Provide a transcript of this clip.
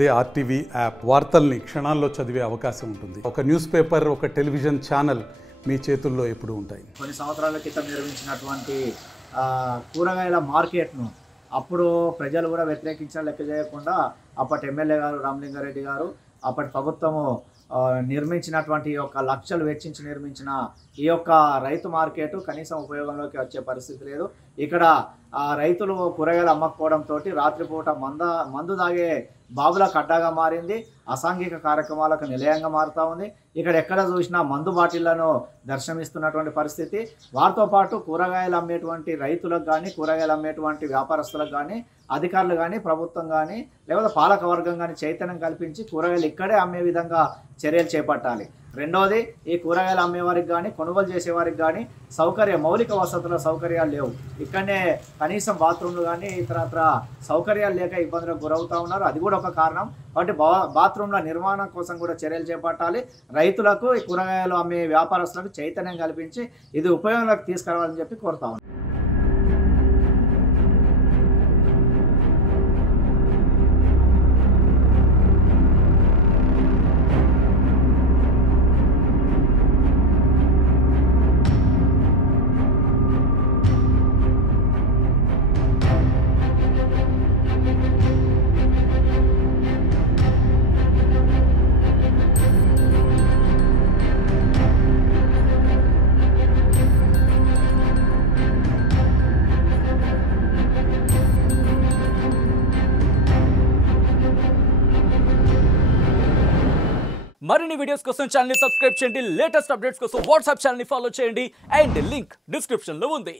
అదే RTV app వార్తల్ని క్షణాల్లో చదివే అవకాశం ఉంటుంది. ఒక న్యూస్ పేపర్, ఒక టెలివిజన్ ఛానల్ మీ చేతుల్లో ఎప్పుడూ ఉంటాయి. కొన్ని సంవత్సరాల క్రితం నిర్మించినటువంటి కూరగాయల మార్కెట్ను అప్పుడు ప్రజలు కూడా వ్యతిరేకించిన లెక్క చేయకుండా అప్పటి ఎమ్మెల్యే గారు రామలింగారెడ్డి గారు అప్పటి ప్రభుత్వము నిర్మించినటువంటి ఈ యొక్క లక్షలు వెచ్చించి నిర్మించిన ఈ యొక్క రైతు మార్కెట్ కనీసం ఉపయోగంలోకి వచ్చే పరిస్థితి లేదు. ఇక్కడ రైతులు కూరగాయలు అమ్మకపోవడంతో రాత్రిపూట మందు తాగే బాబులకు అడ్డాగా మారింది. అసాంఘిక కార్యక్రమాలకు నిలయంగా మారుతూ ఉంది. ఇక్కడ ఎక్కడ చూసినా మందు బాటిళ్లను దర్శనమిస్తున్నటువంటి పరిస్థితి. వారితో పాటు కూరగాయలు అమ్మేటువంటి రైతులకు కానీ, కూరగాయలు అమ్మేటువంటి వ్యాపారస్తులకు కానీ, అధికారులు కానీ, ప్రభుత్వం కానీ, లేకపోతే పాలక వర్గం కానీ చైతన్యం కల్పించి కూరగాయలు ఇక్కడే అమ్మే విధంగా చర్యలు చేపట్టాలి. రెండవది, ఈ కూరగాయలు అమ్మేవారికి కానీ, కొనుగోలు చేసేవారికి కానీ మౌలిక వసతుల సౌకర్యాలు లేవు. ఇక్కడనే కనీసం బాత్రూమ్లు కానీ ఇతరత్ర సౌకర్యాలు లేక ఇబ్బందులకు గురవుతూ ఉన్నారు. అది కూడా ఒక కారణం. కాబట్టి బాత్రూమ్ల నిర్మాణం కోసం కూడా చర్యలు చేపట్టాలి. రైతులకు, ఈ కూరగాయలు అమ్మే వ్యాపారస్తులకు చైతన్యం కల్పించి ఇది ఉపయోగంలోకి తీసుకురావాలని చెప్పి కోరుతా ఉన్నాను. మరిన్ని వీడియోస్ కోసం ఛానల్ ని సబ్స్క్రైబ్ చేయండి. లేటెస్ట్ అప్డేట్స్ కోసం వాట్సాప్ ఛానల్ ని ఫాలో చేయండి. అండ్ లింక్ డిస్క్రిప్షన్ లో ఉంది.